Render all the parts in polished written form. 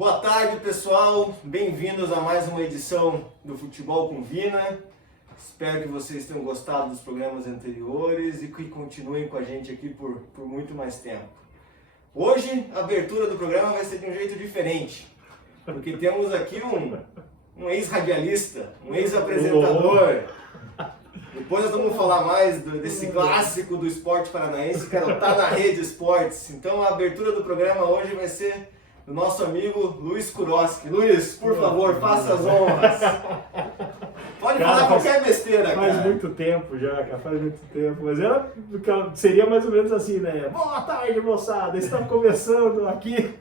Boa tarde, pessoal. Bem-vindos a mais uma edição do Futebol com Vina. Espero que vocês tenham gostado dos programas anteriores e que continuem com a gente aqui por muito mais tempo. Hoje, a abertura do programa vai ser de um jeito diferente, porque temos aqui um ex-radialista, um ex-apresentador. Depois nós vamos falar mais desse clássico do esporte paranaense, que tá na Rede Esportes. Então a abertura do programa hoje vai ser do nosso amigo Luiz Kuroski. Luiz, por favor, faça as honras. Pode falar qualquer besteira, cara. Faz muito tempo já, cara, faz muito tempo. Mas seria mais ou menos assim, né? Boa tarde, moçada. Estamos começando aqui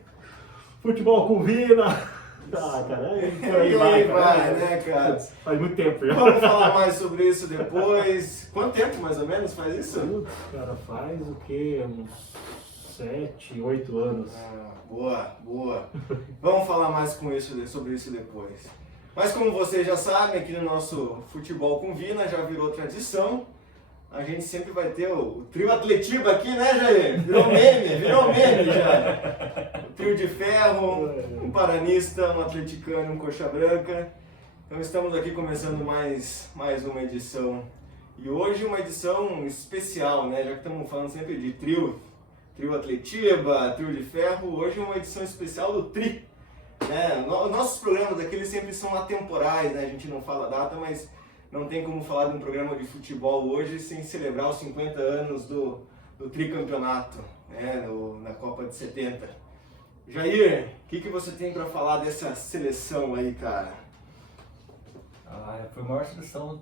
Futebol com Vina. Ah, cara, aí vai, né, cara? Faz muito tempo já. Vamos falar mais sobre isso depois. Quanto tempo, mais ou menos, faz isso? Cara, faz o quê? Uns 7, 8 anos. Boa. Vamos falar mais sobre isso depois. Mas como vocês já sabem, aqui no nosso Futebol com Vina já virou tradição. A gente sempre vai ter o trio Atletiba aqui, né, Jair? Virou meme já. O trio de ferro, um paranista, um atleticano, um coxa branca. Então estamos aqui começando mais uma edição. E hoje uma edição especial, né? Já que estamos falando sempre de trio Atletiba, trio de ferro, hoje é uma edição especial do Tri. Né? Nossos programas aqui eles sempre são atemporais, né? A gente não fala data, mas não tem como falar de um programa de futebol hoje sem celebrar os 50 anos do tricampeonato, né? Na Copa de 70. Jair, o que você tem para falar dessa seleção aí, cara? Foi a maior seleção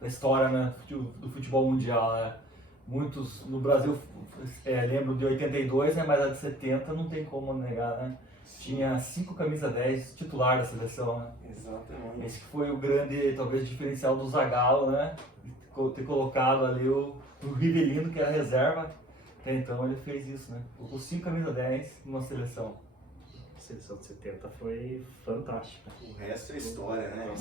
da história, né, do futebol mundial, né? Muitos no Brasil lembram de 82, né, mas a de 70 não tem como negar, né? Tinha 5 camisa 10 titular da seleção, né? Exatamente. Esse que foi o grande, talvez, diferencial do Zagallo, né? Ter colocado ali o Rivelino, que era reserva. Até então ele fez isso, né? Colocou 5 camisa 10 numa seleção. A seleção de 70 foi fantástica. O resto é história, né?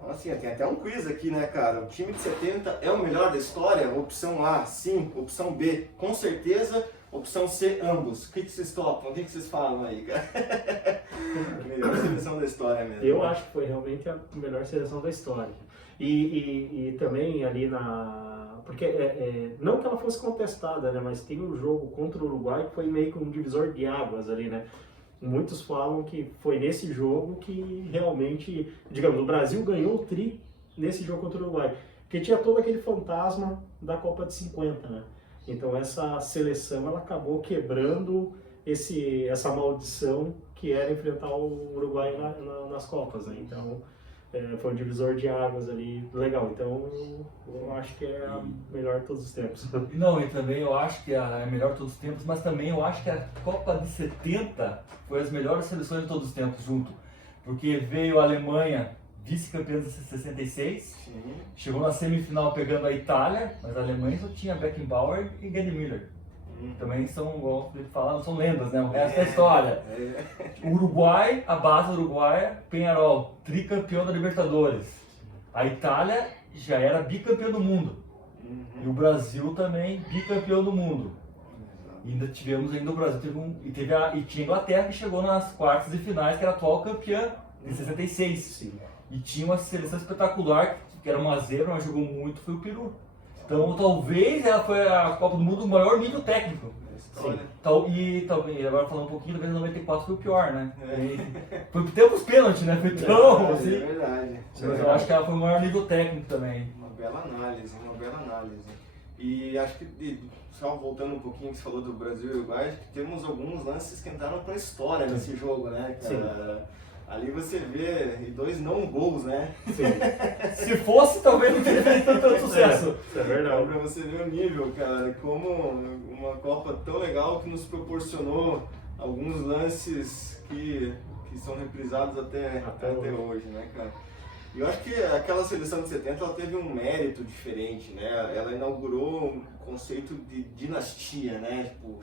Então, assim, tem até um quiz aqui, né, cara? O time de 70 é o melhor da história? Opção A, sim. Opção B, com certeza. Opção C, ambos. O que vocês topam? O que vocês falam aí, cara? Melhor seleção da história mesmo. Eu acho que foi realmente a melhor seleção da história. E também ali porque não que ela fosse contestada, né? Mas tem um jogo contra o Uruguai que foi meio que um divisor de águas ali, né? Muitos falam que foi nesse jogo que realmente, digamos, o Brasil ganhou o Tri nesse jogo contra o Uruguai. Porque tinha todo aquele fantasma da Copa de 50, né? Então essa seleção ela acabou quebrando essa maldição que era enfrentar o Uruguai nas Copas, né? Então foi um divisor de águas ali legal. Então eu acho que é a melhor de todos os tempos. Não, e também eu acho que é a melhor de todos os tempos, mas também eu acho que a Copa de 70 foi as melhores seleções de todos os tempos junto. Porque veio a Alemanha, vice-campeã de 66, Sim. Chegou na semifinal pegando a Itália, mas a Alemanha só tinha Beckenbauer e Gerd Müller. Também são, igual o Felipe fala, são lendas, né? O resto é história. O Uruguai, a base uruguaia, Peñarol, tricampeão da Libertadores. A Itália já era bicampeão do mundo. E o Brasil também bicampeão do mundo. E ainda tivemos o Brasil, tinha a Inglaterra que chegou nas quartas de finais, que era a atual campeã em 66. Sim. E tinha uma seleção espetacular, que era uma zebra, mas jogou muito, foi o Peru. Então talvez ela foi a Copa do Mundo do maior nível técnico. Sim. E talvez, agora falando um pouquinho, talvez 94 foi o pior, né? Foi por tempo os pênaltis, né? Foi tão assim. É verdade. Mas eu acho que ela foi o maior nível técnico também. Uma bela análise. E acho que, só voltando um pouquinho que você falou do Brasil e Uruguai, acho que temos alguns lances que entraram para a história nesse jogo, né, cara? Sim. Ali você vê 2 não gols, né? Sim. Se fosse, talvez não teria feito tanto sucesso. Isso é verdade. Pra você ver o nível, cara, como uma Copa tão legal que nos proporcionou alguns lances que são reprisados até hoje, né, cara? E eu acho que aquela seleção de 70 ela teve um mérito diferente, né? Ela inaugurou um conceito de dinastia, né? Tipo,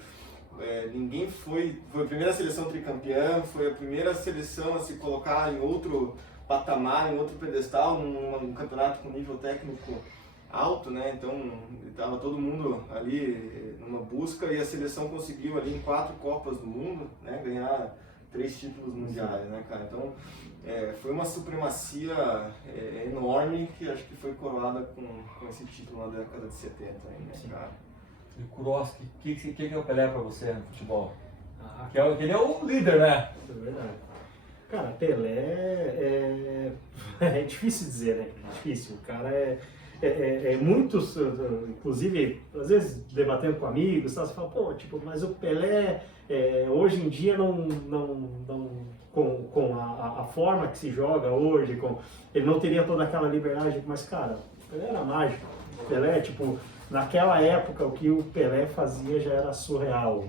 ninguém foi a primeira seleção tricampeã, foi a primeira seleção a se colocar em outro patamar, em outro pedestal, num campeonato com nível técnico alto, né? Então estava todo mundo ali numa busca e a seleção conseguiu ali em 4 Copas do Mundo, né? Ganhar 3 títulos mundiais, né, cara? Então, foi uma supremacia enorme que acho que foi coroada com esse título na década de 70, aí, né, cara? E o Kuroski, o que é o Pelé pra você no futebol? Ele é o líder, né? É verdade. Cara, Pelé é difícil dizer, né? É difícil. O cara muitos, inclusive, às vezes debatendo com amigos, você fala, pô, tipo, mas o Pelé hoje em dia não com a forma que se joga hoje, ele não teria toda aquela liberdade, mas cara, o Pelé era mágico. O Pelé, tipo, naquela época o que o Pelé fazia já era surreal.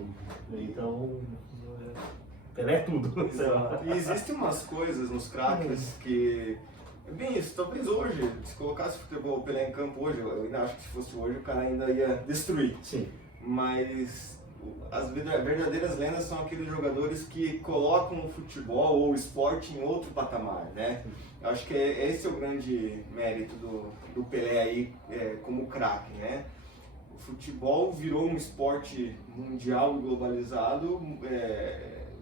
Então, Pelé é tudo. Exato. E existem umas coisas nos craques que... É bem isso, talvez hoje, se colocasse o Pelé em campo hoje, eu ainda acho que se fosse hoje o cara ainda ia destruir. Sim. Mas as verdadeiras lendas são aqueles jogadores que colocam o futebol ou o esporte em outro patamar, né? Eu acho que esse é o grande mérito do Pelé aí como craque, né? O futebol virou um esporte mundial e globalizado,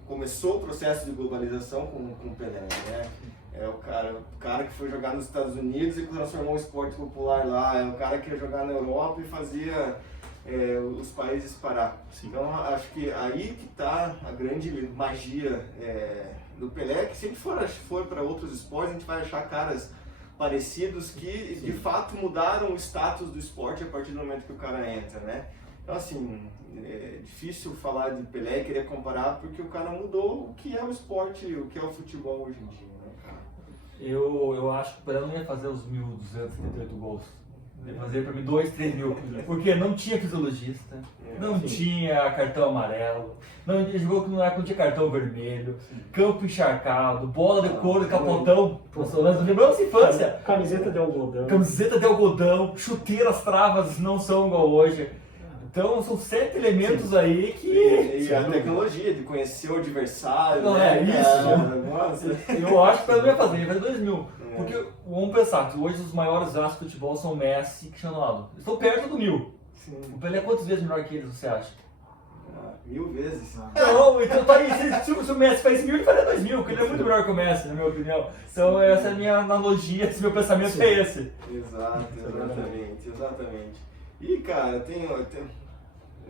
começou o processo de globalização com o Pelé, né? É o cara que foi jogar nos Estados Unidos e transformou o esporte popular lá, é o cara que ia jogar na Europa e fazia os países parar. Sim. Então acho que aí que está a grande magia do Pelé, que se a gente for para outros esportes, a gente vai achar caras parecidos que de fato mudaram o status do esporte a partir do momento que o cara entra, né? Então assim, é difícil falar de Pelé e querer comparar porque o cara mudou o que é o esporte, o que é o futebol hoje em dia, né, cara? Eu acho que o Pelé não ia fazer os 1.278 gols. Ia fazer pra mim 2, 3 mil. Porque não tinha fisiologista, não tinha cartão amarelo, não tinha cartão vermelho, campo encharcado, bola de couro, capotão. Nossa, nós lembramos da infância. Camiseta de algodão. Camiseta de algodão, chuteiras, travas não são igual hoje. Então são 7 elementos aí que... E a tecnologia de conhecer o adversário, não, né? Isso. Nossa. Eu acho que ele ia fazer, ele ia fazer 2 mil. Porque vamos pensar que hoje os maiores astros do futebol são Messi e Cristiano Ronaldo. Eles estão perto do 1000. Sim. O Pelé é quantas vezes melhor que eles, você acha? 1000 vezes. Não, então tá aí, se o Messi faz 1000, ele faria 2000, porque ele é muito melhor que o Messi, na minha opinião. Então essa é a minha analogia, esse meu pensamento é esse. Exatamente. E cara, tem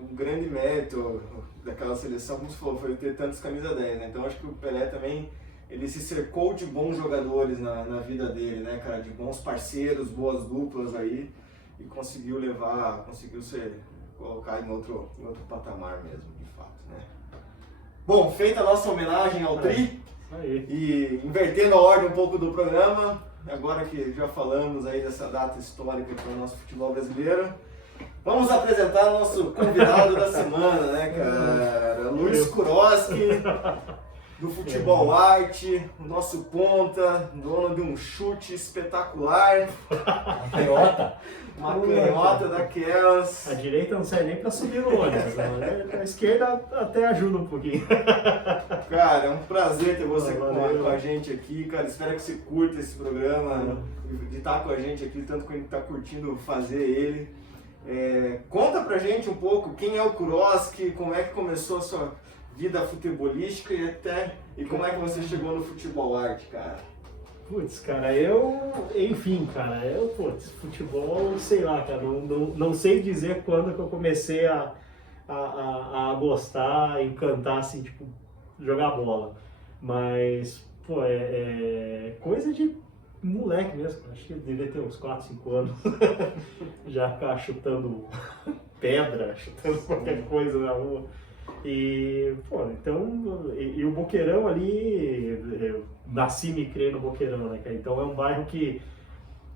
um grande mérito daquela seleção, como você falou, foi ter tantos camisa 10, né? Então acho que o Pelé também, ele se cercou de bons jogadores na vida dele, né, cara? De bons parceiros, boas duplas aí, e conseguiu colocar em outro patamar mesmo, de fato, né? Bom, feita a nossa homenagem ao Tri, e invertendo a ordem um pouco do programa, agora que já falamos aí dessa data histórica para o nosso futebol brasileiro, vamos apresentar o nosso convidado da semana, né, cara? Luiz Kuroski, do Futebol Arte, o nosso ponta, dono de um chute espetacular. Uma canhota daquelas. A direita não sai nem pra subir no ônibus, né? A esquerda até ajuda um pouquinho. Cara, é um prazer ter você com a gente aqui, cara. Espero que você curta esse programa, de estar com a gente aqui, tanto que a gente está curtindo fazer ele. Conta pra gente um pouco quem é o Kuroski, como é que começou a sua vida futebolística e como é que você chegou no Futebol Arte, cara? Putz, cara, futebol, sei lá, cara, não sei dizer quando que eu comecei a gostar, encantar, assim, tipo, jogar bola. Mas, pô, coisa de moleque mesmo, acho que eu devia ter uns 4, 5 anos, já ficar chutando pedra, chutando qualquer coisa na rua. E, pô, então, e o Boqueirão ali, eu nasci e me criei no Boqueirão, né, cara? Então é um bairro que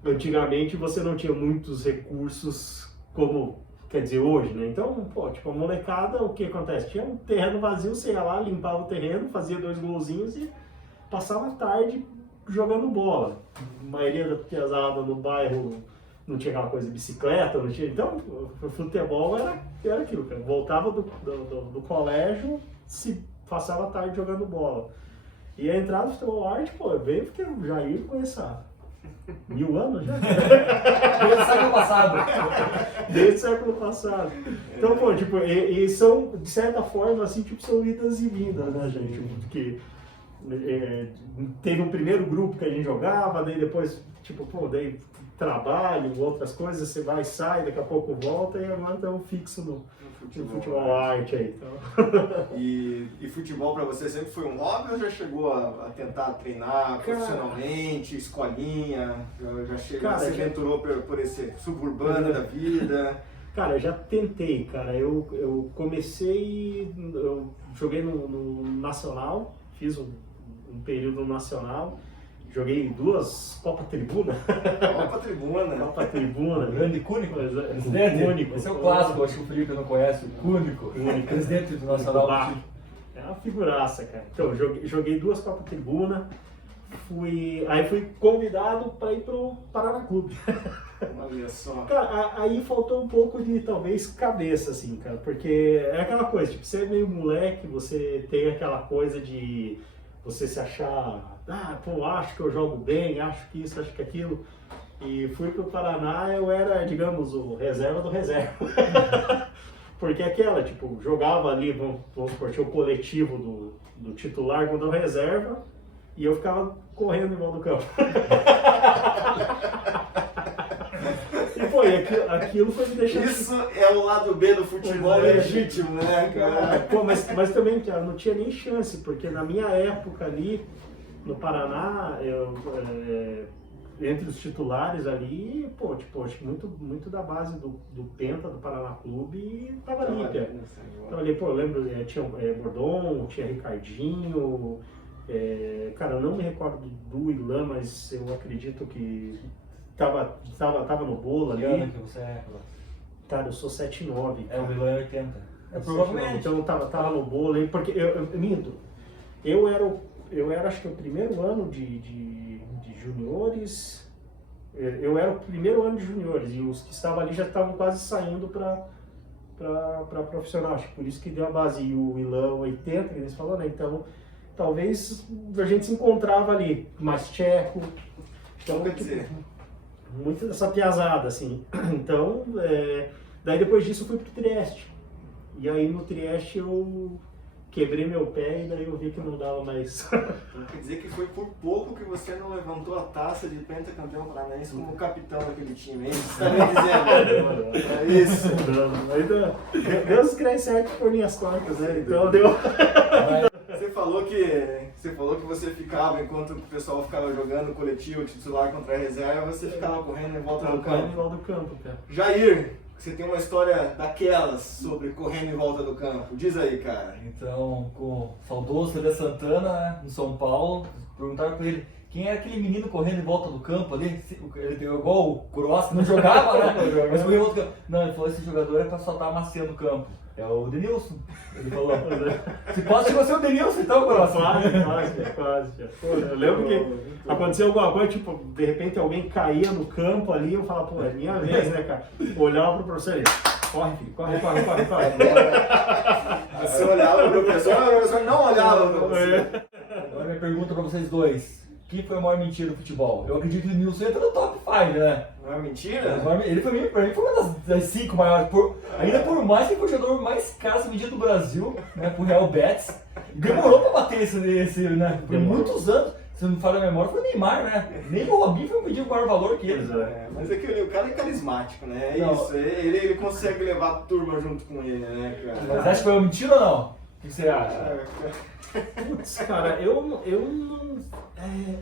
antigamente você não tinha muitos recursos como, quer dizer, hoje, né? Então, pô, tipo, a molecada, o que acontece? Tinha um terreno vazio, você ia lá, limpava o terreno, fazia 2 golzinhos e passava a tarde jogando bola. A maioria da piazada no bairro não tinha aquela coisa de bicicleta, não tinha. Então, o futebol era aquilo, cara. Voltava do colégio, se passava a tarde jogando bola. E a entrada do Futebol Arte, pô, veio porque eu já ia começar. 1000 anos já? Desde o século passado. Desde o século passado. Então, pô, tipo, e são, de certa forma, assim, tipo, são idas e vindas, né, gente? Porque teve um primeiro grupo que a gente jogava, daí depois, tipo, pô, daí trabalho, outras coisas, você vai, sai, daqui a pouco volta, e agora estamos fixo no futebol arte aí. Então. E futebol pra você sempre foi um hobby ou já chegou a tentar treinar profissionalmente, escolinha? Já se aventurou por esse suburbano da vida? Cara, eu já tentei, cara. Eu comecei, eu joguei no Nacional, fiz um período no Nacional, joguei 2 Copa Tribuna. Copa Tribuna. Copa Tribuna. Grande Cúnico. Presidente. Cúnico. Esse é o clássico, acho que o Felipe não conhece, o Cúnico. Presidente do Nacional. É uma figuraça, cara. Então, joguei 2 Copa Tribuna, aí fui convidado para ir pro Paraná Clube. Olha só. Cara, aí faltou um pouco de, talvez, cabeça, assim, cara, porque é aquela coisa, tipo, você é meio moleque, você tem aquela coisa de você se achar, pô, acho que eu jogo bem, acho que isso, acho que aquilo, e fui pro Paraná, eu era, digamos, o reserva do reserva. Porque aquela, tipo, jogava ali, vamos supor, tinha o coletivo do titular contra o reserva, e eu ficava correndo em volta do campo. E foi, aquilo foi me deixando... Isso é o lado B do futebol legítimo, né, cara? Pô, mas também, cara, não tinha nem chance, porque na minha época ali, no Paraná, entre os titulares ali, pô, tipo, acho que muito da base do Penta, do Paraná Clube, tava ali, cara. Então ali, pô, eu lembro, tinha Bordon, tinha Ricardinho, cara, eu não me recordo do Ilan, mas eu acredito que tava no bolo ali. Que ano que você é? Cara, eu sou 7'9". É, o Ilan é 80. Provavelmente. Então tava no bolo aí, porque eu minto. Eu era acho que o primeiro ano de juniores. Eu era o primeiro ano de juniores e os que estavam ali já estavam quase saindo para profissional. Acho que por isso que deu a base. E o Ilan 80, que eles falaram, né? Então talvez a gente se encontrava ali, mais tcheco. Então, quer dizer, muito dessa piazada, assim. Então, daí depois disso eu fui pro Trieste. E aí no Trieste eu quebrei meu pé e daí eu vi que não dava mais. Então quer dizer que foi por pouco que você não levantou a taça de pentacampeão paranaense como capitão daquele time, hein? Você tá me dizendo? É isso. Ainda, Deus escreve certo por linhas tortas, né? Então deu... Você falou que você ficava, enquanto o pessoal ficava jogando coletivo, titular contra a reserva, você ficava correndo em volta do campo. Em volta do campo, cara. Jair, você tem uma história daquelas sobre correndo em volta do campo. Diz aí, cara. Então, com o saudoso Tele Santana, né, em São Paulo, perguntaram pra ele quem era aquele menino correndo em volta do campo ali. Ele deu igual o Cross, que não jogava, né? Mas correu em volta do campo. Não, ele falou: esse jogador é pra só estar amaciando o campo. É o Denilson. Ele falou: se pode você o Denilson, então, Cross. Quase. Pô, eu lembro que aconteceu alguma coisa, tipo, de repente alguém caía no campo ali, eu falava, pô, é minha vez, né, cara? Olhava pro professor e corre, filho, corre. Você olhava pro professor, o professor não olhava pra você. Agora minha pergunta pra vocês dois: quem foi a maior mentira do futebol? Eu acredito que o Denilson entra no top 5, né? Não é mentira? Ele pra mim foi uma das 5 maiores. Ainda por mais que foi o jogador mais caro vendido do Brasil, né? Pro Real Betis. Demorou pra bater esse né? Por muitos anos. Se não me falha a memória, foi o Neymar, né? Nem o Robinho foi um pedido com maior valor que ele. Mas o cara é carismático, né? É não. Isso. Ele consegue levar a turma junto com ele, né, cara? Mas acha que foi uma mentira ou não? O que você acha? Putz, cara, eu não.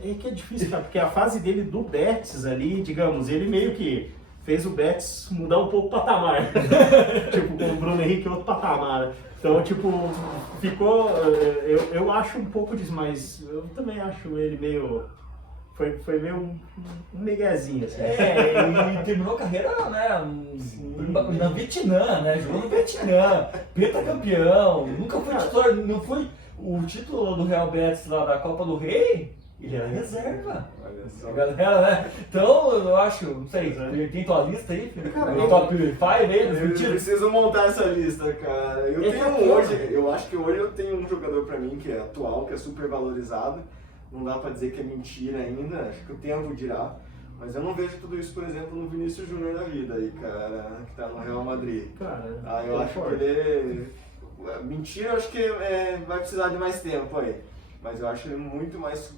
É que é difícil, cara, porque a fase dele do Betis ali, digamos, ele meio que fez o Betis mudar um pouco o patamar. Tipo, com o Bruno Henrique, outro patamar. Então, tipo, ficou. Eu acho um pouco disso, mas eu também acho ele meio. Foi meio um miguezinho, assim. E terminou a carreira, né? Na Vietnã, né? Jogou no Vietnã, pentacampeão, nunca foi titular, não foi o título do Real Betis lá da Copa do Rei, ele era reserva. Olha só. Galera, né? Então, eu acho, não sei, tem tua lista aí? No top 5 aí, dos Eu mentiras? preciso montar essa lista, cara. Eu acho que hoje eu tenho um jogador pra mim que é atual, que é super valorizado. Não dá pra dizer que é mentira ainda, acho que o tempo dirá. Mas eu não vejo tudo isso, por exemplo, no Vinícius Júnior da vida aí, cara, que tá no Real Madrid. Cara, Eu acho que ele... Mentira, eu acho que vai precisar de mais tempo aí. Mas eu acho ele muito mais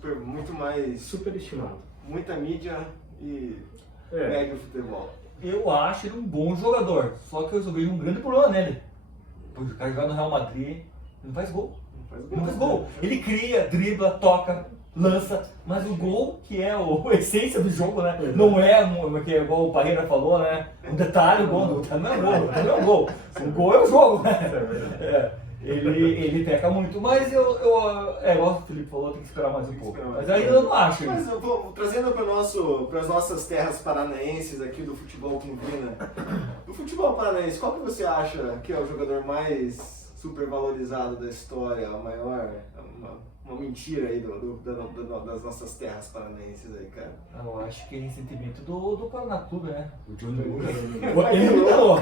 superestimado. Muita mídia e médio futebol. Eu acho ele um bom jogador, só que eu vejo um grande problema nele. Porque o cara jogar no Real Madrid, ele não faz gol. Não faz gol. Ele cria, dribla, toca, lança, mas o gol, que é a essência do jogo, né? Não é que é igual o Parreira falou, né? Um detalhe, o gol não é um gol. O gol é o jogo, né? Ele peca muito, mas igual o Felipe falou, tem que esperar mais um pouco. Mas ainda eu não acho. Mas trazendo para as nossas terras paranaenses aqui do futebol com Vina, do futebol paranaense, qual que você acha que é o jogador mais supervalorizado da história, a maior, uma mentira aí das nossas terras paranaenses aí, cara? Eu acho que é recentemente do Paraná Clube, né? O Johnny Ele me enganou.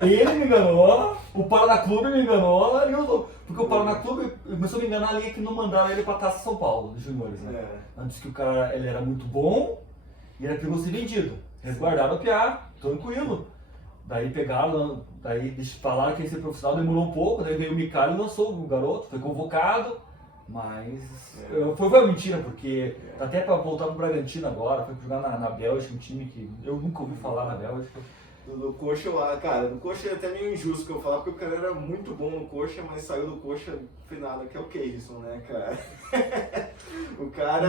Ele me enganou, o Paraná Clube me enganou, porque o Paraná Clube começou a me enganar ali que não mandaram ele pra Taça São Paulo, dos juniores, né? Antes que o cara, ele era muito bom e era perigoso ser vendido. Resguardaram o Piá, tranquilo. Daí falaram que ia ser profissional, demorou um pouco, daí veio o Micali e lançou o garoto, foi convocado, mas foi uma mentira, porque até para voltar pro Bragantino agora, foi jogar na Bélgica, um time que eu nunca ouvi falar na Bélgica. Do Coxa, do Coxa é até meio injusto que eu falar, porque o cara era muito bom no Coxa, mas saiu do Coxa, não foi nada, que é o Keirson, né, cara? O cara,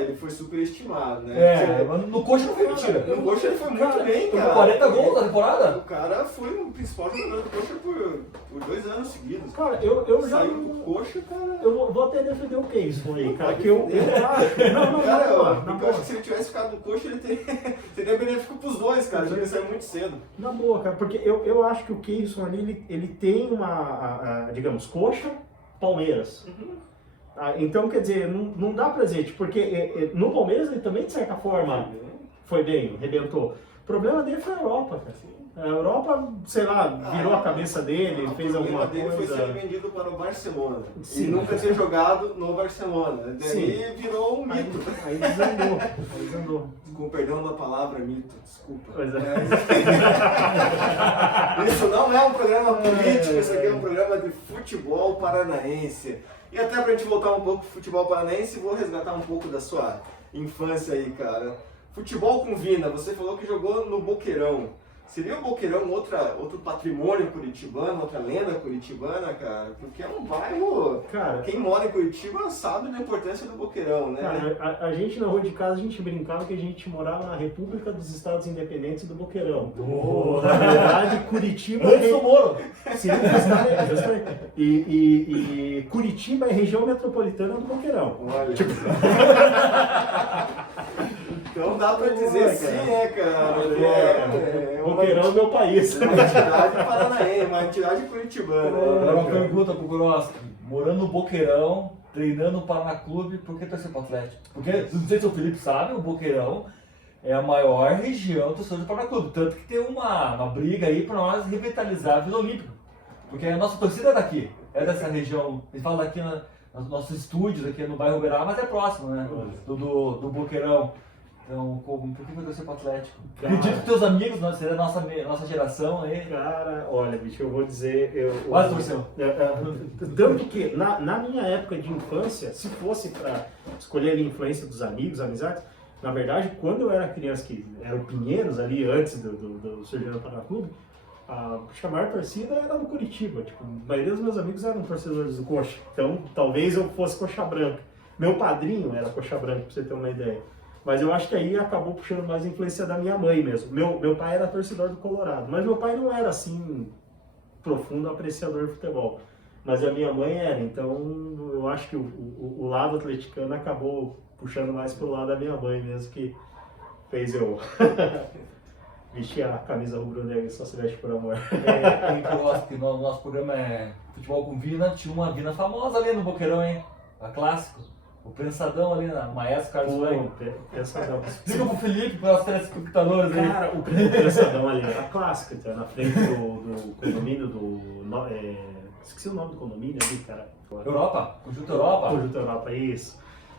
ele foi superestimado, né? Mas no Coxa não foi mentira. No Coxa ele foi muito bem, cara. 40 gols na temporada? O cara foi o principal jogador do Coxa por 2 anos seguidos. Cara, eu já... Saiu do Coxa, cara... Eu vou até defender o Keirson aí, cara, que eu acho... Não, cara, eu acho que se ele tivesse ficado no Coxa, ele seria benéfico pros dois, cara, já que ele saiu muito cedo. Na boa, cara, porque eu acho que o Keirson ali, ele tem digamos, Coxa, Palmeiras. Então, quer dizer, não dá pra dizer, porque no Palmeiras ele também, de certa forma, foi bem, arrebentou. O problema dele foi a Europa, cara. A Europa, sei lá, virou a cabeça dele, fez alguma coisa... O problema dele foi ser vendido para o Barcelona. Sim. E nunca ter jogado no Barcelona. Daí virou um mito. Aí desandou. Com perdão da palavra, mito. Desculpa. Pois é. Isso não é um programa político, isso aqui é um programa de futebol paranaense. E até pra gente voltar um pouco pro futebol paranaense, vou resgatar um pouco da sua infância aí, cara. Futebol com Vina, você falou que jogou no Boqueirão. Seria o Boqueirão outro patrimônio curitibano, outra lenda curitibana, cara? Porque é um bairro... Cara, quem mora em Curitiba sabe da importância do Boqueirão, né? Cara, a gente na rua de casa, a gente brincava que a gente morava na República dos Estados Independentes do Boqueirão. Na verdade, Curitiba... Antes do Moro! Sim, justamente. E Curitiba é região metropolitana do Boqueirão. Olha. Então dá pra dizer sim, né, cara? Boqueirão é meu país. Uma entidade paranaense, uma entidade curitibana. Agora uma pergunta pro Grossi. Morando no Boqueirão, treinando no Paraná Clube, por que torcer pro Atlético? Porque, não sei se o Felipe sabe, o Boqueirão é a maior região torcedor do Paraná Clube. Tanto que tem uma briga aí pra nós revitalizar a Vila Olímpica. Porque a nossa torcida é daqui, é dessa região. A gente fala daqui nos nossos estúdios, aqui no bairro Uberaba, mas é próximo, né? Do Boqueirão. Então, por que vai torcer pro Atlético? Acredito que teus amigos, seria a nossa geração aí. Cara, olha, bicho, eu vou dizer... Quase torceu. Tanto que, na minha época de infância, se fosse pra escolher ali a influência dos amigos, amizades, na verdade, quando eu era criança, que eram Pinheiros ali, antes do surgimento do Paraná Clube, acho que a maior torcida era do Curitiba. Tipo, a maioria dos meus amigos eram torcedores do Coxa. Então, talvez eu fosse Coxa Branca. Meu padrinho era Coxa Branca, pra você ter uma ideia. Mas eu acho que aí acabou puxando mais a influência da minha mãe mesmo. Meu pai era torcedor do Colorado, mas meu pai não era assim, profundo apreciador de futebol. Mas a minha mãe era, então eu acho que o lado atleticano acabou puxando mais pro lado da minha mãe mesmo, que fez eu vestir a camisa rubro-negra e só se veste por amor. Eu gosto que no nosso programa é Futebol com Vina, tinha uma Vina famosa ali no Boqueirão, hein? A clássico. O Prensadão ali na Maestro Carlos Franco. Pensadão. Explica pro Felipe, para os telespectadores aí. Cara, o Pensadão ali era clássico, então, na frente do condomínio esqueci o nome do condomínio ali, cara. Europa? Conjunto Europa? Conjunto Europa, isso.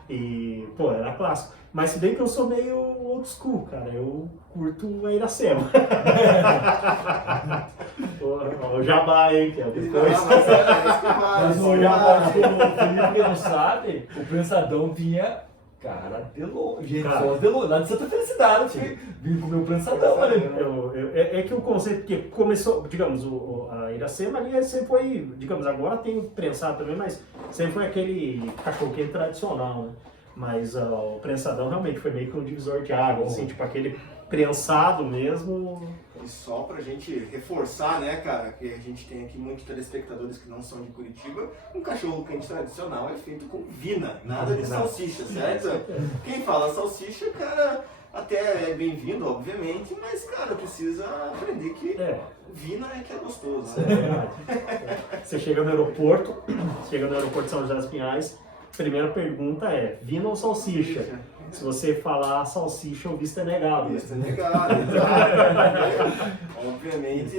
E, pô, era clássico. Mas se bem que eu sou meio old school, cara. Eu curto a Iracema. O Jabá, hein, que é depois. Mas o Felipe não sabe, o Prensadão vinha, cara, de longe, Cara. só de longe, lá de Santa Felicidade, vim pro meu Prensadão ali. É que o conceito, porque começou, digamos, a Iracema ali sempre foi, digamos, agora tem prensado também, mas sempre foi aquele cachorro-quente tradicional, né? Mas o prensadão realmente foi meio que um divisor de águas, assim, tipo aquele prensado mesmo. E só pra gente reforçar, né, cara, que a gente tem aqui muitos telespectadores que não são de Curitiba, um cachorro quente tradicional é feito com vina, nada de Exato. salsicha, certo? Quem fala salsicha, cara, até é bem-vindo, obviamente, mas, cara, precisa aprender que vina é que é gostoso, É né? verdade. Você chega no aeroporto de São José dos Pinhais, primeira pergunta é, vina ou salsicha? Se você falar salsicha, o visto é negado. Isso é negado, exato. Obviamente,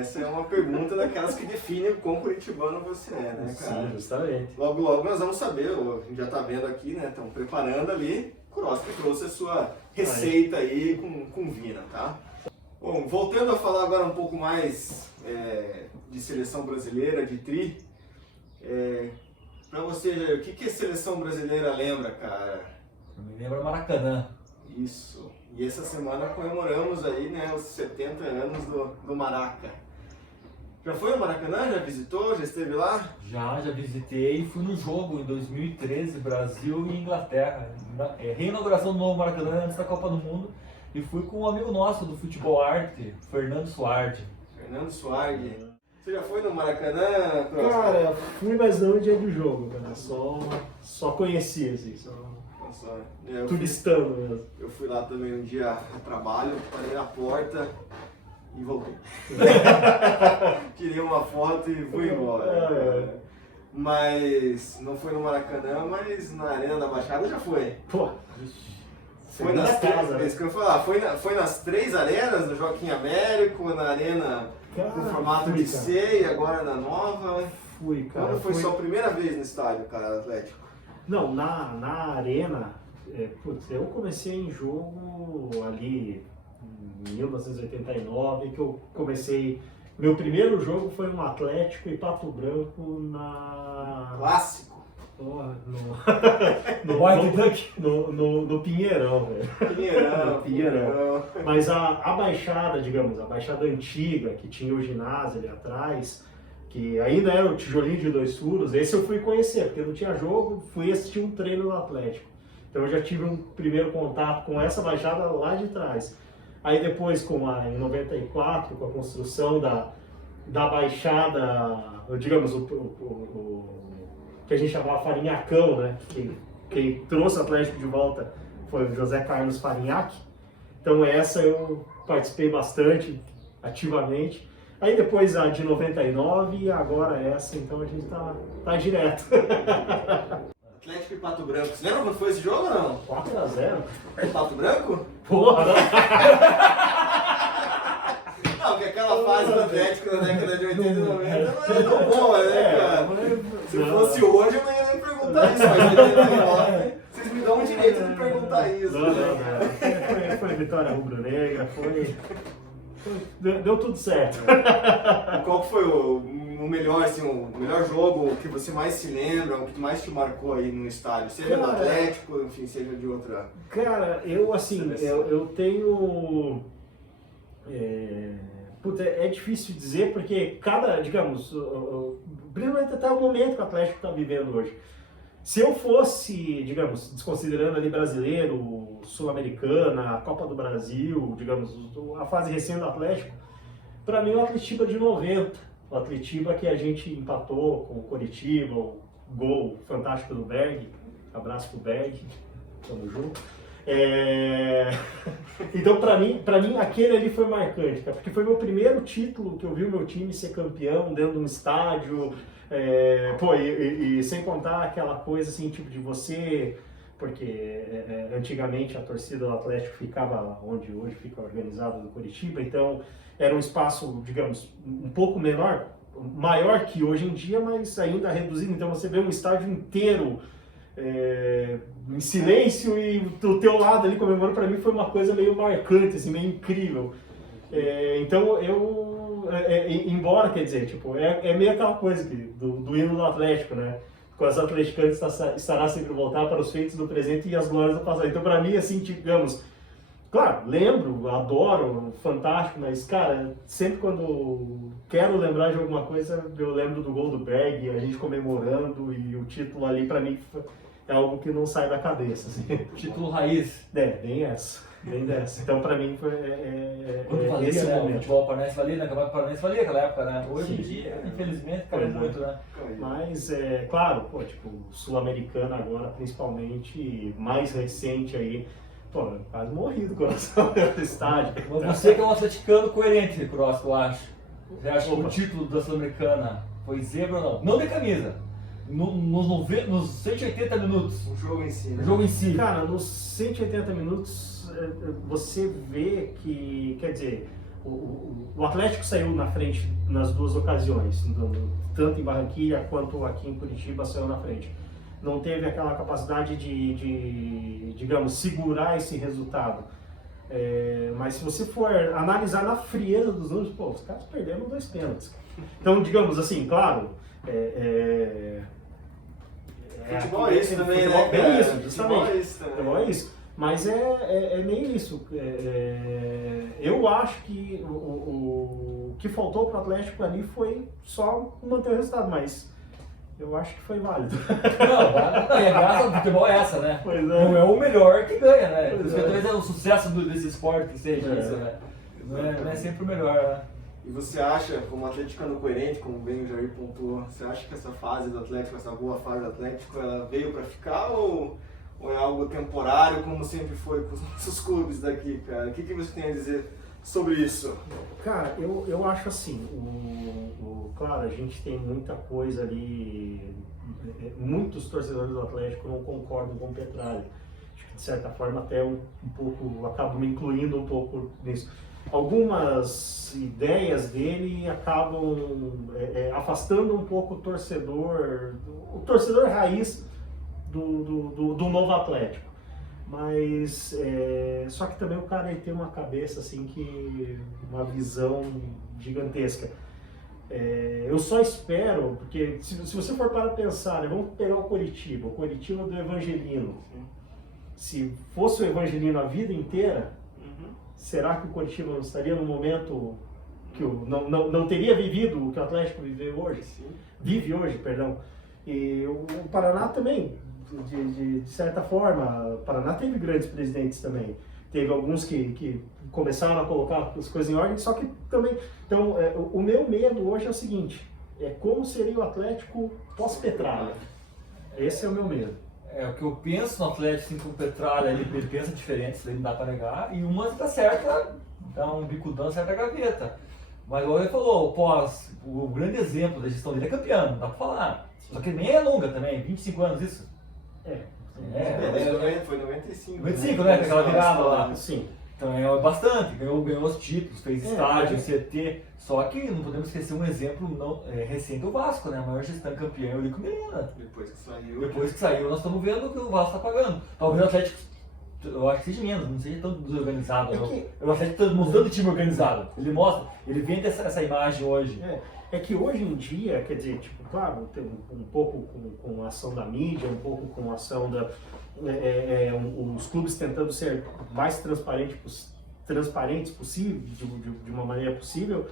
essa é uma pergunta daquelas que define o quão curitibano você é, né, cara? Sim, justamente. Logo, logo nós vamos saber, a gente já tá vendo aqui, né, estão preparando ali, Cross que trouxe a sua receita aí com vina, tá? Bom, voltando a falar agora um pouco mais de seleção brasileira, de tri, pra você, Jair, o que a seleção brasileira lembra, cara? Me lembra Maracanã. Isso. E essa semana comemoramos aí, né, os 70 anos do Maraca. Já foi no Maracanã? Já visitou? Já esteve lá? Já visitei e fui no jogo em 2013, Brasil e Inglaterra. Reinauguração do novo Maracanã antes da Copa do Mundo. E fui com um amigo nosso do futebol arte, Fernando Suardi. Fernando Suardi. Você já foi no Maracanã, Cross? Cara, fui, mas não no dia do jogo, cara. Só conheci, assim, só Nossa, eu turistando mesmo. fui lá também um dia a trabalho, parei na porta e voltei. Tirei uma foto e fui embora. Mas não foi no Maracanã, mas na Arena da Baixada já foi. Pô, Foi nas casa, três, isso que eu ia falar, foi nas 3 arenas, no Joaquim Américo, na arena com formato de C e agora na nova. Fui, cara. Quando foi sua primeira vez no estádio, cara, Atlético? Não, na arena, eu comecei em jogo ali em 1989, que eu comecei. Meu primeiro jogo foi um Atlético e Pato Branco na. Clássico. Porra, White no Pinheirão, velho. Pinheirão, Pinheirão. Mas a Baixada, digamos, a Baixada antiga, que tinha o ginásio ali atrás, que ainda era o tijolinho de 2 furos, esse eu fui conhecer, porque não tinha jogo, fui assistir um treino do Atlético. Então eu já tive um primeiro contato com essa Baixada lá de trás. Aí depois, em 94, com a construção da Baixada, digamos, o que a gente chamava Farinhacão, né? Quem trouxe o Atlético de volta foi o José Carlos Farinhaque. Então essa eu participei bastante, ativamente. Aí depois a de 99 e agora essa, então a gente tá direto. Atlético e Pato Branco. Você lembra quando foi esse jogo ou não? 4-0. Pato Branco? Porra, não. Não, porque aquela fase do Atlético na década de 80 e 90 não era tão boa, né, cara? Se fosse hoje eu não ia nem perguntar isso, mas 89, vocês me dão o direito de perguntar isso. Não. Foi vitória rubro-negra, deu tudo certo. Qual que foi o melhor, assim, o melhor jogo que você mais se lembra, o que mais te marcou aí no estádio? Seja do Atlético, enfim, seja de outra. Cara, eu tenho. É difícil dizer porque digamos, principalmente até o momento que o Atlético está vivendo hoje. Se eu fosse, digamos, desconsiderando ali brasileiro, sul-americana, a Copa do Brasil, digamos, a fase recente do Atlético, para mim o Atletiba de 90, o Atletiba que a gente empatou com o Coritiba, o gol fantástico do Berg, abraço pro Berg, tamo junto. Então para mim aquele ali foi marcante, cara, porque foi meu primeiro título que eu vi o meu time ser campeão dentro de um estádio, e sem contar aquela coisa assim, tipo de você, porque antigamente a torcida do Atlético ficava onde hoje fica organizado no Coritiba, então era um espaço, digamos, um pouco maior que hoje em dia, mas ainda reduzido, então você vê um estádio inteiro em silêncio e do teu lado ali comemorando, para mim foi uma coisa meio marcante, assim, meio incrível. Então embora, quer dizer, tipo, é meio aquela coisa do hino do Atlético, né? Com as atleticanas estará sempre voltar para os feitos do presente e as glórias do passado. Então, para mim, assim, digamos, claro, lembro, adoro, fantástico, mas, cara, sempre quando quero lembrar de alguma coisa, eu lembro do gol do Berg, a gente comemorando e o título ali, para mim, é algo que não sai da cabeça, assim. Título raiz. Bem dessa. Então, para mim, foi Quando valia, esse né? O momento. futebol paranense valia, né? O campeonato paranense valia naquela época, né? Hoje em Sim. dia, infelizmente, caiu muito, né? Mas, claro, pô, tipo, Sul-Americana agora, principalmente, mais recente aí, pô, quase morri do coração do estádio. Mas você que é um atleticano coerente, Cross, eu acho. Você acha que Opa. o título da Sul-Americana foi zebra ou não? Não de camisa. Nos 180 minutos. O jogo em si, né? O jogo em si. Cara, nos 180 minutos, você vê que, quer dizer, o Atlético saiu na frente nas duas ocasiões, tanto em Barranquilla quanto aqui em Curitiba saiu na frente. Não teve aquela capacidade de digamos, segurar esse resultado. Mas se você for analisar na frieza dos números, pô, os caras perderam 2 pênaltis. Então, digamos assim, claro, Futebol é isso também, futebol né, é cara? isso, justamente. Futebol é isso também. Futebol é isso. Mas é meio isso. Eu acho que o que faltou para o Atlético ali foi só manter o resultado, mas eu acho que foi válido. Não, e a graça do futebol é essa, né? Pois é. Não é o melhor que ganha, né? Pois Isso é. que talvez é o sucesso desse esporte que seja isso, né? Não é sempre o melhor, né? E você acha, como atleticano coerente, como bem o Jair pontuou, você acha que essa fase do Atlético, essa boa fase do Atlético, ela veio para ficar ou é algo temporário, como sempre foi com os nossos clubes daqui, cara? O que você tem a dizer sobre isso? Cara, eu acho assim, claro, a gente tem muita coisa ali, muitos torcedores do Atlético não concordam com o Petralha. Acho que de certa forma até um pouco, acabo me incluindo um pouco nisso. Algumas ideias dele acabam afastando um pouco o torcedor raiz do novo Atlético. Mas só que também o cara ele tem uma cabeça assim uma visão gigantesca. Eu só espero, porque se você for para pensar, né, vamos pegar o Coritiba do Evangelino. Se fosse o Evangelino a vida inteira, será que o Coritiba não estaria no momento que não teria vivido o que o Atlético vive hoje, perdão. E o Paraná também, de certa forma, o Paraná teve grandes presidentes também. Teve alguns que começaram a colocar as coisas em ordem, só que também... Então, o meu medo hoje é o seguinte, como seria o Atlético pós-Petralha. Esse é o meu medo. O que eu penso no Atlético, assim, com o Petralha, ele pensa diferente, isso daí não dá pra negar, e uma tá certa, dá um bicudão certa gaveta. Mas igual ele falou, o grande exemplo da gestão dele é campeão, não dá pra falar. Só que nem é longa também, 25 anos isso. Foi 95. 95, né? Aquela virada lá. Sim. Então é bastante, ganhou os títulos, fez estádio, CT. Só que não podemos esquecer um exemplo recente do Vasco, né? A maior gestão campeã é o Eurico Miranda. Depois que saiu, nós estamos vendo que o Vasco está pagando. Talvez o Atlético, eu acho que seja menos, não seja tão desorganizado. O Atlético está mostrando o time organizado. Ele vende essa imagem hoje. É que hoje em dia, quer dizer, tipo, claro, tem um pouco com a ação da mídia, um pouco com a ação os clubes tentando ser mais transparentes possível, de uma maneira possível.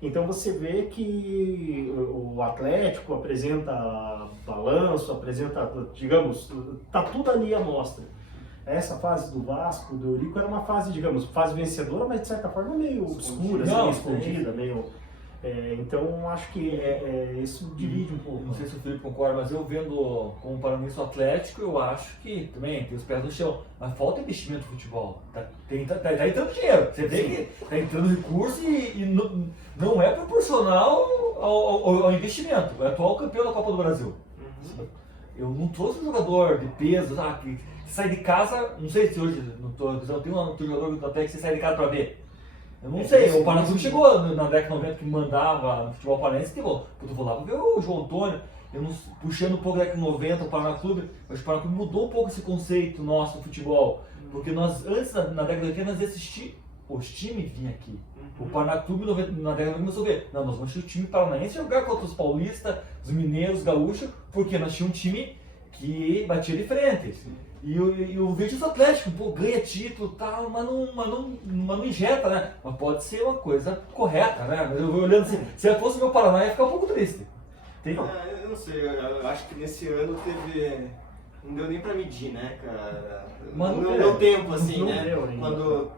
Então você vê que o Atlético apresenta balanço, digamos, tá tudo ali à mostra. Essa fase do Vasco, do Eurico, era uma fase, digamos, fase vencedora, mas de certa forma meio obscura, meio escondida, meio... então acho que isso divide um pouco. Não sei se o Felipe concorda, mas eu vendo como paranense o Atlético, eu acho que também tem os pés no chão, mas falta investimento no futebol. Tá entrando dinheiro, você vê que tá entrando recurso e não é proporcional ao investimento. É o atual campeão da Copa do Brasil. Eu não trouxe um jogador de peso, que sai de casa, não sei se hoje tem um jogador do Atlético que você sai de casa para ver. Eu não sei, o Paraná chegou na década de 90 que mandava no futebol paranense, eu vou lá ver o João Antônio. puxando um pouco da década de 90, o Paraná Clube, mas o Paraná Clube mudou um pouco esse conceito nosso do futebol. Porque nós, antes, na década de 80, nós ia assistir, os times vinham aqui. O Paraná Clube na década de 90 começou a ver, não, nós vamos assistir o time paranaense jogar contra os paulistas, os mineiros, os gaúchos, porque nós tínhamos um time que batia de frente. E o Virtus Atlético, pô, ganha título e tal, mas não injeta, né? Mas pode ser uma coisa correta, né? Mas eu vou olhando assim, se fosse o meu Paraná, ia ficar um pouco triste. Eu não sei, eu acho que nesse ano teve. Não deu nem pra medir, né, cara? Mas não deu tempo, assim, não né? deu ainda. Quando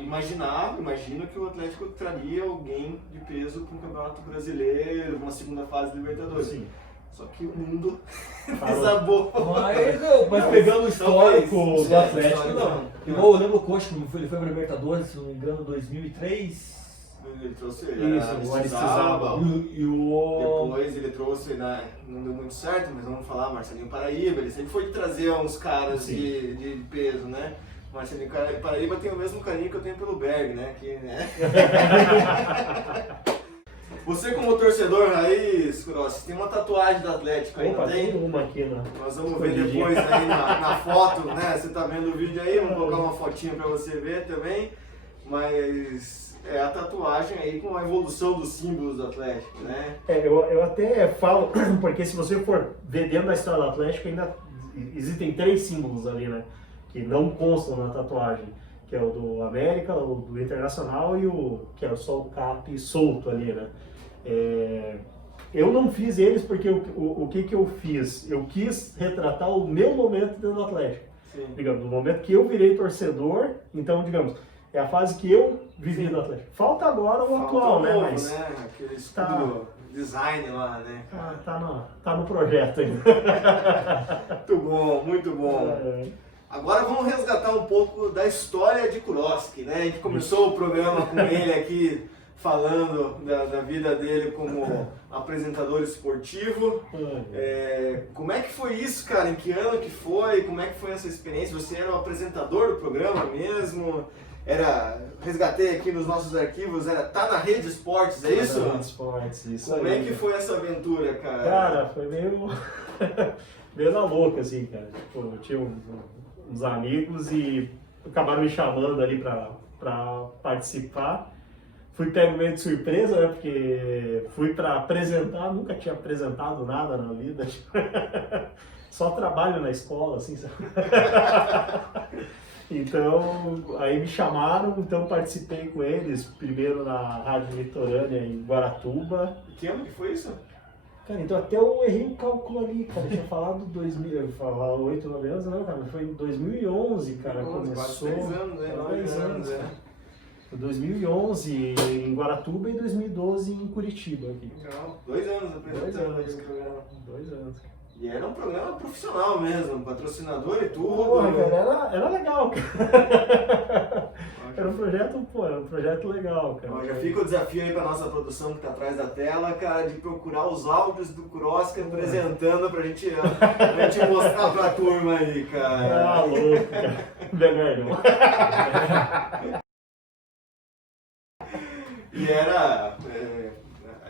imagino que o Atlético traria alguém de peso para um campeonato brasileiro, uma segunda fase de Libertadores. Sim. Só que o mundo Parou. desabou. Mas pegando o histórico talvez, do Atlético, histórico, não. Igual eu lembro o Coxa, ele foi para Libertadores, se não me engano, em 2003. Ele trouxe Isso, o Aristizábal. Depois ele trouxe, né, não deu muito certo, mas vamos falar, Marcelinho Paraíba, ele sempre foi de trazer uns caras de peso, né? Marcelinho Paraíba tem o mesmo carinho que eu tenho pelo Berg, né? né? Você como torcedor raiz, Cross, tem uma tatuagem do Atlético aí, Opa, não tem? tem uma aqui, né? Nós vamos ver depois aí na foto, né? Você tá vendo o vídeo aí, vamos colocar uma fotinha pra você ver também. Mas é a tatuagem aí com a evolução dos símbolos do Atlético, né? Eu até falo, porque se você for ver dentro da história do Atlético, ainda existem 3 símbolos ali, né? Que não constam na tatuagem. Que é o do América, o do Internacional e o que é só o cap solto ali, né? Eu não fiz eles porque o que eu fiz? Eu quis retratar o meu momento dentro do Atlético. Sim. Digamos, no momento que eu virei torcedor, então, digamos, é a fase que eu vivi do Atlético. Falta agora o atual, né? Novo, Mas né? Aquele escudo design lá, né? tá no projeto ainda. Muito bom, muito bom. Agora vamos resgatar um pouco da história de Kuroski, né? A gente começou o programa com ele aqui falando da vida dele como apresentador esportivo. Como é que foi isso, cara? Em que ano que foi? Como é que foi essa experiência? Você era o apresentador do programa mesmo? Resgatei aqui nos nossos arquivos, tá na Rede Esportes, é isso? Tá na Rede Esportes, isso Como aí. é que foi essa aventura, cara? Cara, foi meio na louca, assim, cara. Tipo, eu tinha uns amigos e acabaram me chamando ali pra participar. Fui pego meio de surpresa, né? Porque fui pra apresentar, nunca tinha apresentado nada na vida. Só trabalho na escola, assim, sabe? Então, aí me chamaram, então participei com eles, primeiro na Rádio Litorânea em Guaratuba. E que ano que foi isso? Cara, então até eu errei um cálculo ali, cara. Eu tinha falado 2000, eu falava 8, 9 anos, não, cara, foi em 2011, cara, começou. 10 anos, né? 10 anos, né? Foi 2011 em Guaratuba e 2012 em Curitiba. Aqui. Legal. 2 anos apresentando esse programa. 2 anos. E era um programa profissional mesmo, patrocinador e tudo. Porra, cara, era legal, cara. Era um projeto legal, cara. Ó, já fica o desafio aí pra nossa produção que tá atrás da tela, cara, de procurar os áudios do Kuroski apresentando pra gente mostrar pra turma aí, cara. Ah, louco, cara. Melhor não.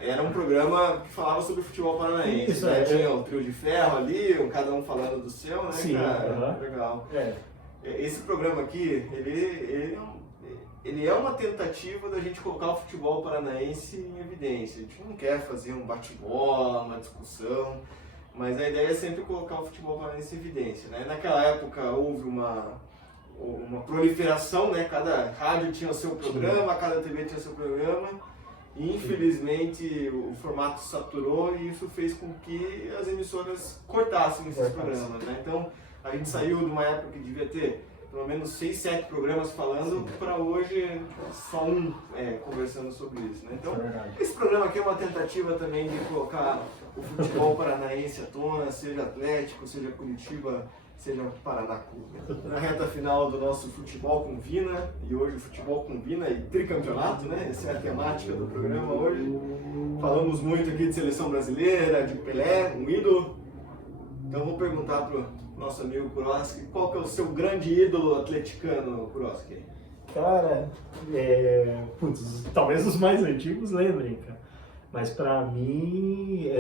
E era um programa que falava sobre futebol paranaense, Isso, né? Tinha o trio de ferro ali, cada um falando do seu, né, Sim, cara? Legal. Esse programa aqui, ele é uma tentativa da gente colocar o futebol paranaense em evidência. A gente não quer fazer um bate-bola, uma discussão, mas a ideia é sempre colocar o futebol paranaense em evidência, né? Naquela época houve uma proliferação, né? Cada rádio tinha o seu programa, cada TV tinha o seu programa. E infelizmente o formato saturou e isso fez com que as emissoras cortassem esses programas, né? Então a gente saiu de uma época que devia ter pelo menos 6, 7 programas falando para hoje só um conversando sobre isso, né? Então esse programa aqui é uma tentativa também de colocar o futebol paranaense à tona, seja Atlético, seja Curitiba, seja Paraná Clube. Na reta final do nosso Futebol com Vina, e hoje o Futebol com Vina e tricampeonato, né? Essa é a temática do programa hoje. Falamos muito aqui de seleção brasileira, de Pelé, um ídolo. Então vou perguntar pro nosso amigo Kuroski, qual que é o seu grande ídolo atleticano, Kuroski? Cara, talvez os mais antigos lembrem, cara. Mas pra mim,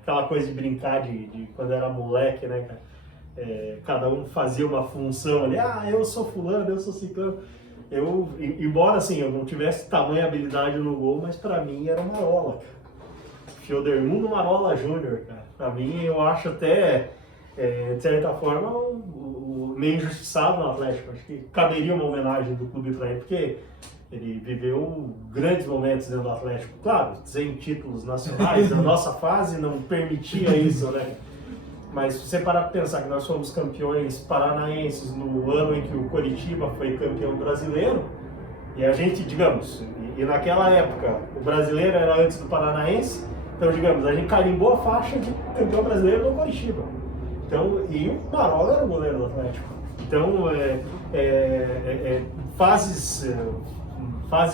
aquela coisa de brincar de quando era moleque, né, cara? Cada um fazia uma função ali, eu sou fulano, eu sou ciclano. Embora assim, eu não tivesse tamanha habilidade no gol, mas pra mim era Marola, cara. Fieldermundo Marola Júnior, cara. Pra mim, eu acho até, de certa forma, meio injustiçado no Atlético. Acho que caberia uma homenagem do clube pra ele, porque ele viveu grandes momentos dentro do Atlético. Claro, sem títulos nacionais, a nossa fase não permitia isso, né? Mas se você parar para pensar que nós fomos campeões paranaenses no ano em que o Coritiba foi campeão brasileiro, e a gente, digamos, e naquela época o brasileiro era antes do paranaense, então, digamos, a gente carimbou a faixa de campeão brasileiro no Coritiba. Então, e o Marola era o goleiro do Atlético. Então, fases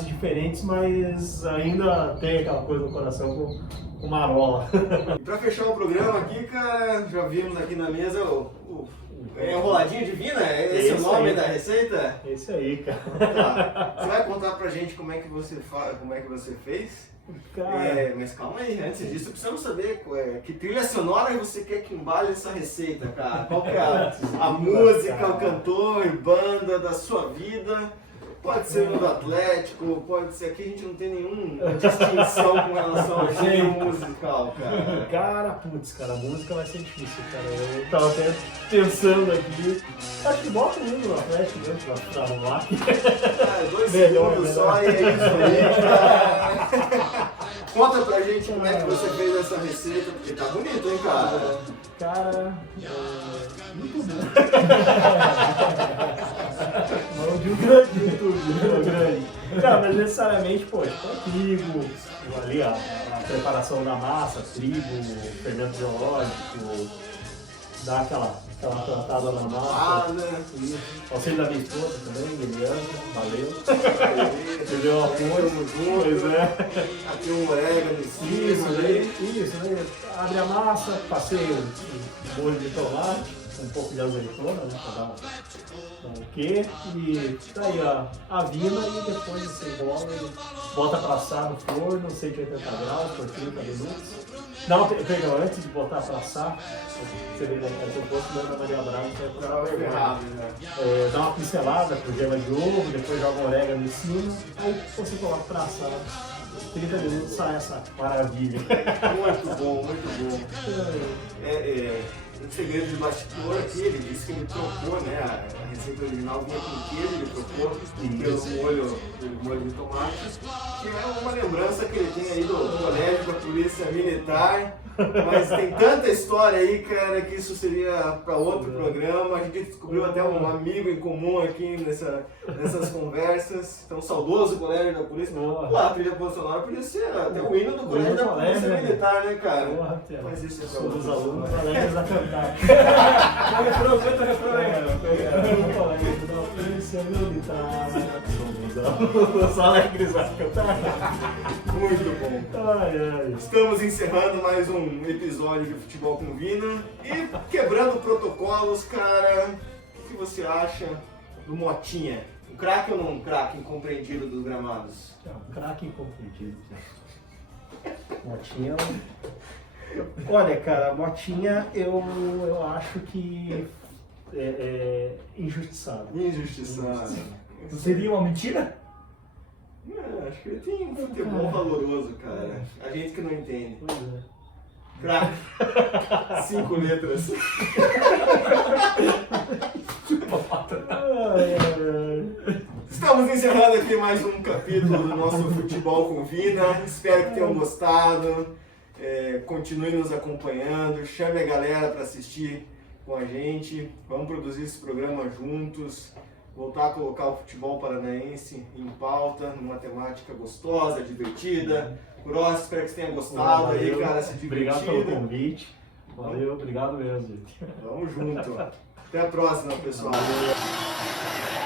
diferentes, mas ainda tem aquela coisa no coração com Marola. E pra fechar o programa aqui, cara, já vimos aqui na mesa o enroladinho divina, esse é o nome aí, da receita? Esse aí, cara. Tá. Você vai contar pra gente como é que você fez? Cara. Mas calma aí, antes disso precisamos saber que trilha sonora você quer que embale essa receita, cara. Qual que é a música, o cantor, banda da sua vida? Pode ser no do Atlético, pode ser aqui, a gente não tem nenhuma distinção com relação ao gênero musical, cara. Cara, a música vai ser difícil, cara. Eu tava até pensando aqui. Acho que bota o mundo no Atlético mesmo pra rolar. 2 segundos só e é isso aí, cara. Conta pra gente como é que você fez essa receita, porque tá bonito, hein, cara? Cara, muito bom. Mão de um grande YouTube, grande. Cara, mas necessariamente, pô, trigo, ali a preparação da massa, trigo, fermento biológico, dá aquela tratada na massa. Isso. Auxílio da minha esposa também, Eliana, valeu. Entendeu o apoio? Pois é. Aqui um orégano em cima, Isso, né? Abre a massa, passei um molho de tomate, um pouco de azeitona, né? Pra dar um quê? E daí a vina e depois você enrola e bota pra assar no forno, 180 graus por 30 minutos. Não, perdão, antes de botar pra assar, você vê que eu posto da Maria Braga, você vai ferrado, né? dá uma pincelada com gema de ovo, depois joga um orégano em cima, aí você coloca pra assar. 30 minutos sai essa maravilha. Muito bom, muito bom. Um segredo de bastidor aqui, ele disse que ele trocou, né? A receita original vinha com queijo, ele trocou pelo molho de tomate, que é uma lembrança que ele tem aí do colégio da Polícia Militar. Mas tem tanta história aí, cara, que isso seria para outro programa. A gente descobriu até um amigo em comum aqui nessas conversas. Então, saudoso colégio da polícia. A trilha sonora podia ser até o hino do colégio da Polícia Militar, né, cara? Mas isso é para os alunos alegres a cantar. Canta o refrão aí, colégio da Polícia Militar. Somos alegres a cantar. Muito bom. Estamos encerrando mais um episódio de Futebol com Vina e quebrando protocolos, cara. O que você acha do Motinha? Um craque ou não um craque incompreendido dos gramados? Um craque incompreendido. Motinha. Olha, cara, Motinha eu acho que é injustiçado. Injustiçado. Seria uma mentira? Acho que ele tem um futebol valoroso, cara. A gente que não entende. Pois é. Craque. 5 letras. Estamos encerrando aqui mais um capítulo do nosso Futebol com Vina. Espero que tenham gostado. Continue nos acompanhando. Chame a galera para assistir com a gente. Vamos produzir esse programa juntos. Voltar a colocar o futebol paranaense em pauta, numa temática gostosa, divertida. Grossa, espero que você tenha gostado. Valeu, aí, cara, se divertido. Obrigado pelo convite. Valeu, obrigado mesmo, gente. Vamos junto. Até a próxima, pessoal. Valeu.